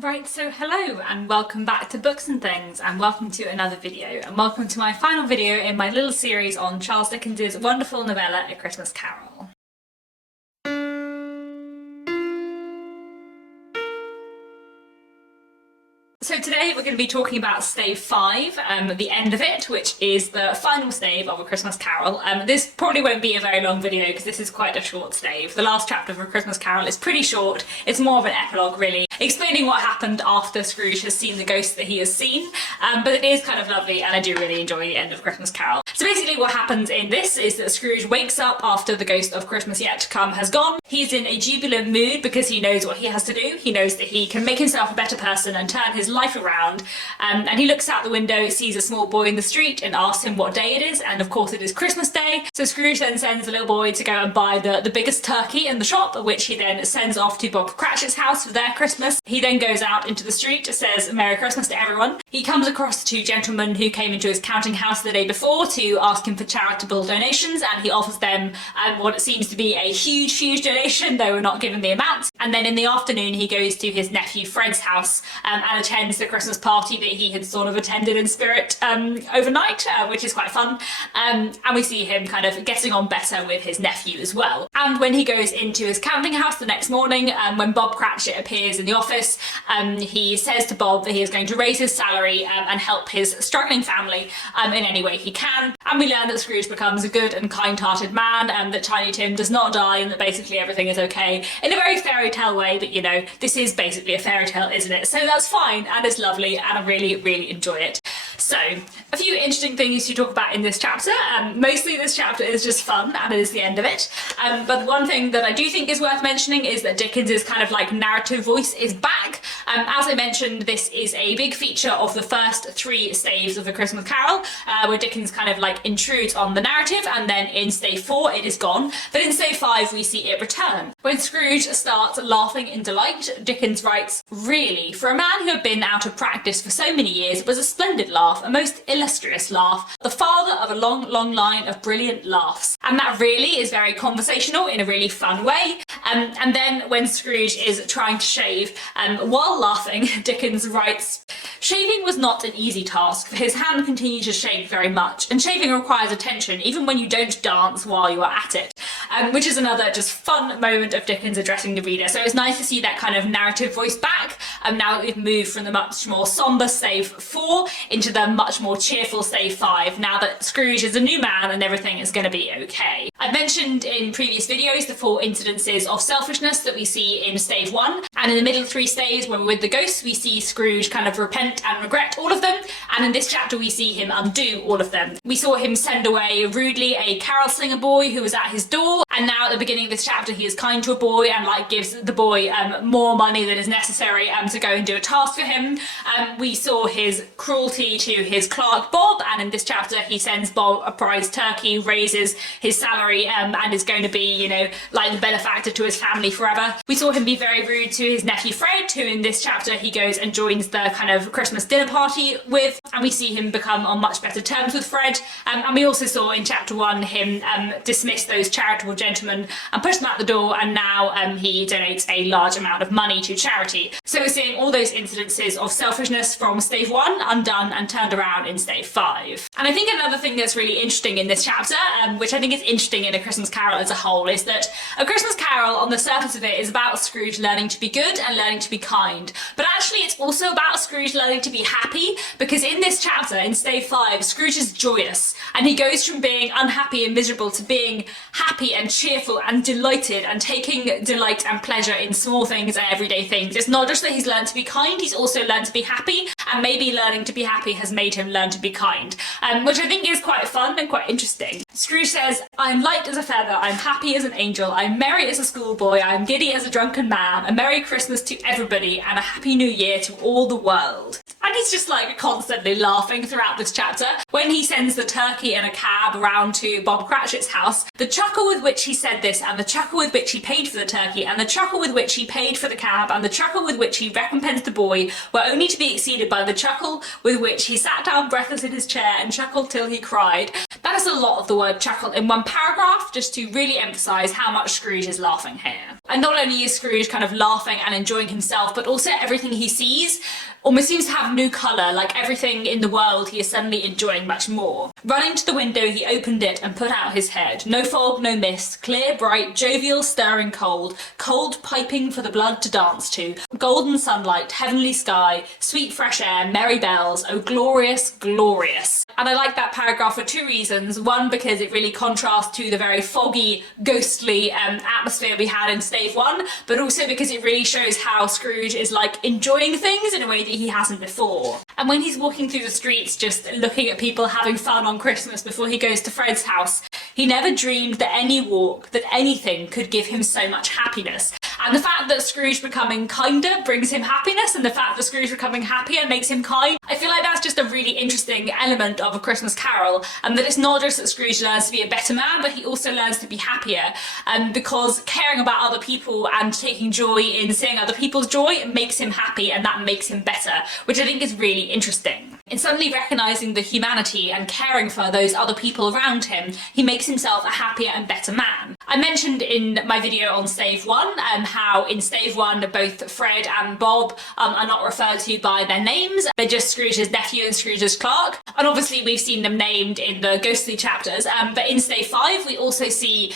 Right, so hello and welcome back to Books and Things, and welcome to another video, and welcome to my final video in my little series on Charles Dickens's wonderful novella A Christmas Carol. So today we're going to be talking about Stave 5, the end of it, which is the final stave of A Christmas Carol. This probably won't be a very long video because this is quite a short stave. The last chapter of A Christmas Carol is pretty short. It's more of an epilogue really, explaining what happened after Scrooge has seen the ghost that he has seen, but it is kind of lovely and I do really enjoy the end of Christmas Carol. So basically what happens in this is that Scrooge wakes up after the ghost of Christmas Yet to Come has gone. He's in a jubilant mood because he knows what he has to do. He knows that he can make himself a better person and turn his life around, and he looks out the window, sees a small boy in the street and asks him what day it is, and of course it is Christmas Day. So Scrooge then sends the little boy to go and buy the biggest turkey in the shop, which he then sends off to Bob Cratchit's house for their Christmas. He then goes out into the street, says Merry Christmas to everyone. He comes across two gentlemen who came into his counting house the day before to ask him for charitable donations, and he offers them what it seems to be a huge donation, though we're not given the amount. And then in the afternoon he goes to his nephew Fred's house and attends the Christmas party that he had sort of attended in spirit overnight, which is quite fun. And we see him kind of getting on better with his nephew as well. And when he goes into his counting house the next morning, when Bob Cratchit appears in the office, he says to Bob that he is going to raise his salary and help his struggling family in any way he can. And we learn that Scrooge becomes a good and kind-hearted man, that Tiny Tim does not die, and that basically everything is okay in a very fairy tale way, but you know, this is basically a fairy tale, isn't it? So that's fine and it's lovely and I really enjoy it. So, a few interesting things to talk about in this chapter. Mostly this chapter is just fun and it is the end of it. But one thing that I do think is worth mentioning is that Dickens's kind of like narrative voice is back. As I mentioned, this is a big feature of the first three staves of A Christmas Carol, where Dickens kind of like intrudes on the narrative, and then in stave 4 it is gone. But in stave 5 we see it return. When Scrooge starts laughing in delight, Dickens writes, "Really, for a man who had been out of practice for so many years, it was a splendid laugh, a most illustrious laugh, the father of a long line of brilliant laughs." And that really is very conversational in a really fun way. And then when Scrooge is trying to shave, while laughing, Dickens writes, "Shaving was not an easy task, for his hand continued to shake very much, and shaving requires attention even when you don't dance while you are at it." Which is another just fun moment of Dickens addressing the reader. So it's nice to see that kind of narrative voice back, now that we've moved from the much more sombre stave 4 into the much more cheerful stave 5, now that Scrooge is a new man and everything is going to be okay. I've mentioned in previous videos the 4 incidences of selfishness that we see in stave 1, and in the middle 3 staves when we're with the ghosts we see Scrooge kind of repent and regret all of them, and in this chapter we see him undo all of them. We saw him send away rudely a carol singer boy who was at his door, and now at the beginning of this chapter he is kind to a boy and like gives the boy more money than is necessary to go and do a task for him. We saw his cruelty to his clerk Bob, and in this chapter he sends Bob a prize turkey, raises his salary and is going to be, you know, like the benefactor to his family forever. We saw him be very rude to his nephew Fred, who in this chapter he goes and joins the kind of Christmas dinner party with, and we see him become on much better terms with Fred. And we also saw in chapter 1 him dismiss those charitable gentlemen and push them out the door, and now he donates a large amount of money to charity. So we're seeing all those incidences of selfishness from stave 1 undone and turned around in stave 5. And I think another thing that's really interesting in this chapter, which I think is interesting in A Christmas Carol as a whole, is that A Christmas Carol on the surface of it is about Scrooge learning to be good and learning to be kind, but actually it's also about Scrooge learning to be happy, because in this chapter, in stave 5, Scrooge is joyous and he goes from being unhappy and miserable to being happy and cheerful and delighted and taking delight and pleasure in small things and everyday things. It's not just that he's learned to be kind, he's also learned to be happy, and maybe learning to be happy has made him learn to be kind, which I think is quite fun and quite interesting. Scrooge says, "I'm light as a feather, I'm happy as an angel, I'm merry as a schoolboy, I'm giddy as a drunken man, a Merry Christmas to everybody and a Happy New Year to all the world." And he's just like constantly laughing throughout this chapter. When he sends the turkey in a cab around to Bob Cratchit's house, the chuckle with which he said this, and the chuckle with which he paid for the turkey, and the chuckle with which he paid for the cab, and the chuckle with which he recompensed the boy were only to be exceeded by the chuckle with which he sat down breathless in his chair and chuckled till he cried. That has a lot of the word chuckle in one paragraph, just to really emphasise how much Scrooge is laughing here. And not only is Scrooge kind of laughing and enjoying himself, but also everything he sees almost seems to have new colour, like everything in the world he is suddenly enjoying much more. Running to the window, he opened it and put out his head. No fog, no mist, clear, bright, jovial, stirring cold, cold piping for the blood to dance to, golden sunlight, heavenly sky, sweet fresh air, merry bells, oh glorious, glorious. And I like that paragraph for two reasons. One, because it really contrasts to the very foggy, ghostly atmosphere we had in Stave 1, but also because it really shows how Scrooge is like enjoying things in a way that he hasn't before. And when he's walking through the streets just looking at people having fun on Christmas before he goes to Fred's house, he never dreamed that any walk, that anything could give him so much happiness. And the fact that Scrooge becoming kinder brings him happiness, and the fact that Scrooge becoming happier makes him kind, I feel like that's just a really interesting element of A Christmas Carol, and that it's not just that Scrooge learns to be a better man, but he also learns to be happier, because caring about other people and taking joy in seeing other people's joy makes him happy, and that makes him better, which I think is really interesting. In suddenly recognising the humanity and caring for those other people around him, he makes himself a happier and better man. I mentioned in my video on Stave 1 how in Stave 1 both Fred and Bob are not referred to by their names, they're just Scrooge's nephew and Scrooge's clerk, and obviously we've seen them named in the ghostly chapters, but in Stave 5 we also see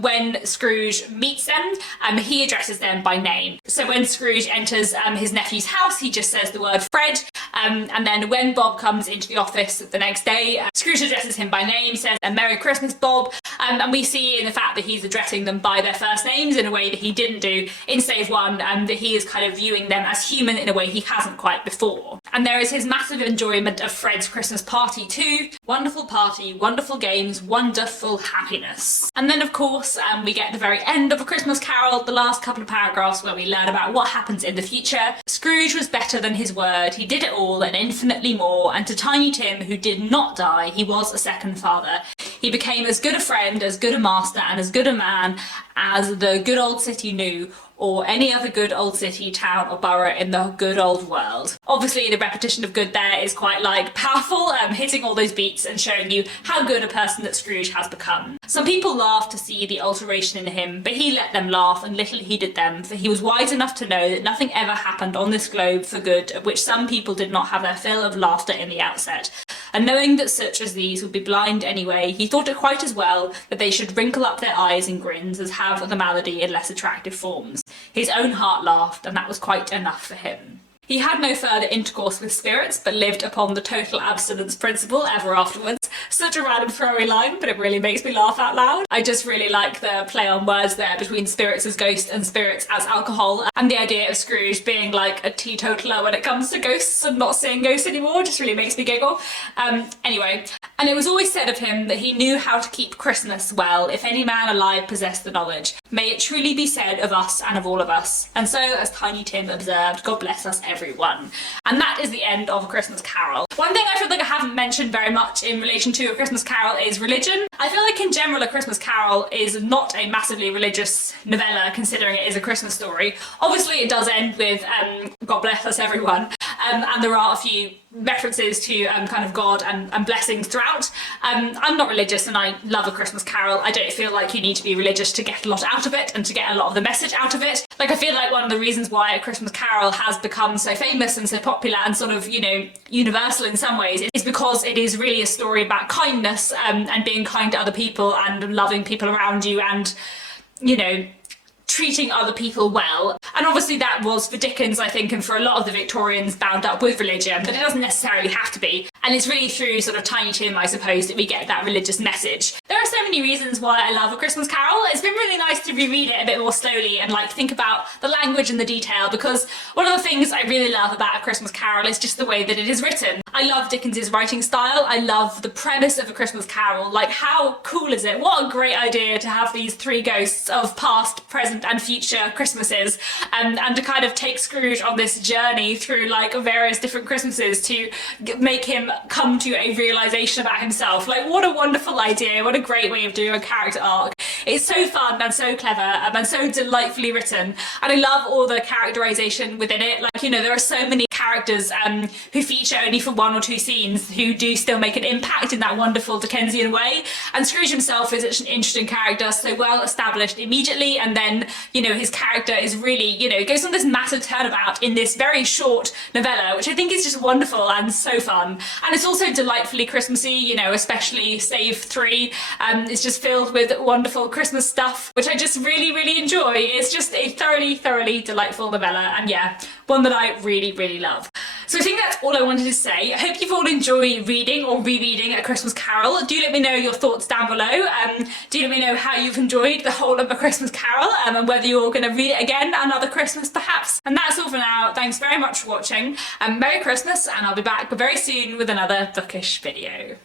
when Scrooge meets them, he addresses them by name. So when Scrooge enters his nephew's house, he just says the word Fred, and then when Bob comes into the office the next day, Scrooge addresses him by name, says Merry Christmas Bob, and we see in the fact that he's addressing them by their first names in a way that he didn't do in Stave 1, that he is kind of viewing them as human in a way he hasn't quite before. And there is his massive enjoyment of Fred's Christmas party too. Wonderful party, wonderful games, wonderful happiness. And then of course we get the very end of A Christmas Carol, the last couple of paragraphs where we learn about what happens in the future. Scrooge was better than his word, he did it all and infinitely more, and to Tiny Tim, who did not die, he was a second father. He became as good a friend, as good a master, and as good a man as the good old city knew, or any other good old city, town or borough in the good old world. Obviously the repetition of good there is quite like powerful, hitting all those beats and showing you how good a person that Scrooge has become. Some people laughed to see the alteration in him, but he let them laugh and little heeded them, for he was wise enough to know that nothing ever happened on this globe for good of which some people did not have their fill of laughter in the outset. And knowing that such as these would be blind anyway, he thought it quite as well that they should wrinkle up their eyes in grins as have the malady in less attractive forms. His own heart laughed, and that was quite enough for him. He had no further intercourse with spirits, but lived upon the total abstinence principle ever afterwards. Such a random throwaway line, but it really makes me laugh out loud. I just really like the play on words there between spirits as ghosts and spirits as alcohol, and the idea of Scrooge being like a teetotaler when it comes to ghosts and not seeing ghosts anymore just really makes me giggle. Anyway, and it was always said of him that he knew how to keep Christmas well, if any man alive possessed the knowledge. May it truly be said of us and of all of us. And so, as Tiny Tim observed, God bless us everyone. And that is the end of A Christmas Carol. One thing I feel like I haven't mentioned very much in relation to A Christmas Carol is religion. I feel like in general A Christmas Carol is not a massively religious novella, considering it is a Christmas story. Obviously it does end with God bless us everyone, and there are a few references to kind of God and blessings throughout. I'm not religious and I love A Christmas Carol. I don't feel like you need to be religious to get a lot out of it and to get a lot of the message out of it. Like I feel like one of the reasons why A Christmas Carol has become so famous and so popular and sort of, you know, universal in some ways is because it is really a story about kindness and being kind to other people and loving people around you and, you know, treating other people well. And obviously that was for Dickens, I think, and for a lot of the Victorians bound up with religion, but it doesn't necessarily have to be. And it's really through sort of Tiny Tim, I suppose, that we get that religious message. There are so many reasons why I love A Christmas Carol. It's been really nice to reread it a bit more slowly and like think about the language and the detail, because one of the things I really love about A Christmas Carol is just the way that it is written. I love Dickens's writing style. I love the premise of A Christmas Carol. Like, how cool is it? What a great idea to have these three ghosts of past, present and future Christmases, and to kind of take Scrooge on this journey through like various different Christmases to make him come to a realization about himself. Like, what a wonderful idea, what a great great way of doing a character arc. It's so fun and so clever and so delightfully written, and I love all the characterization within it. Like, you know, there are so many characters who feature only for 1 or 2 scenes who do still make an impact in that wonderful Dickensian way, and Scrooge himself is such an interesting character, so well established immediately, and then, you know, his character is really, you know, goes on this massive turnabout in this very short novella, which I think is just wonderful and so fun. And it's also delightfully Christmassy, you know, especially Stave 3 is just filled with wonderful Christmas stuff, which I just really, really enjoy. It's just a thoroughly, thoroughly delightful novella, and yeah, one that I really, really love. So I think that's all I wanted to say. I hope you've all enjoyed reading or rereading A Christmas Carol. Do let me know your thoughts down below. Do let me know how you've enjoyed the whole of A Christmas Carol, and whether you're going to read it again another Christmas perhaps. And that's all for now. Thanks very much for watching, and Merry Christmas, and I'll be back very soon with another bookish video.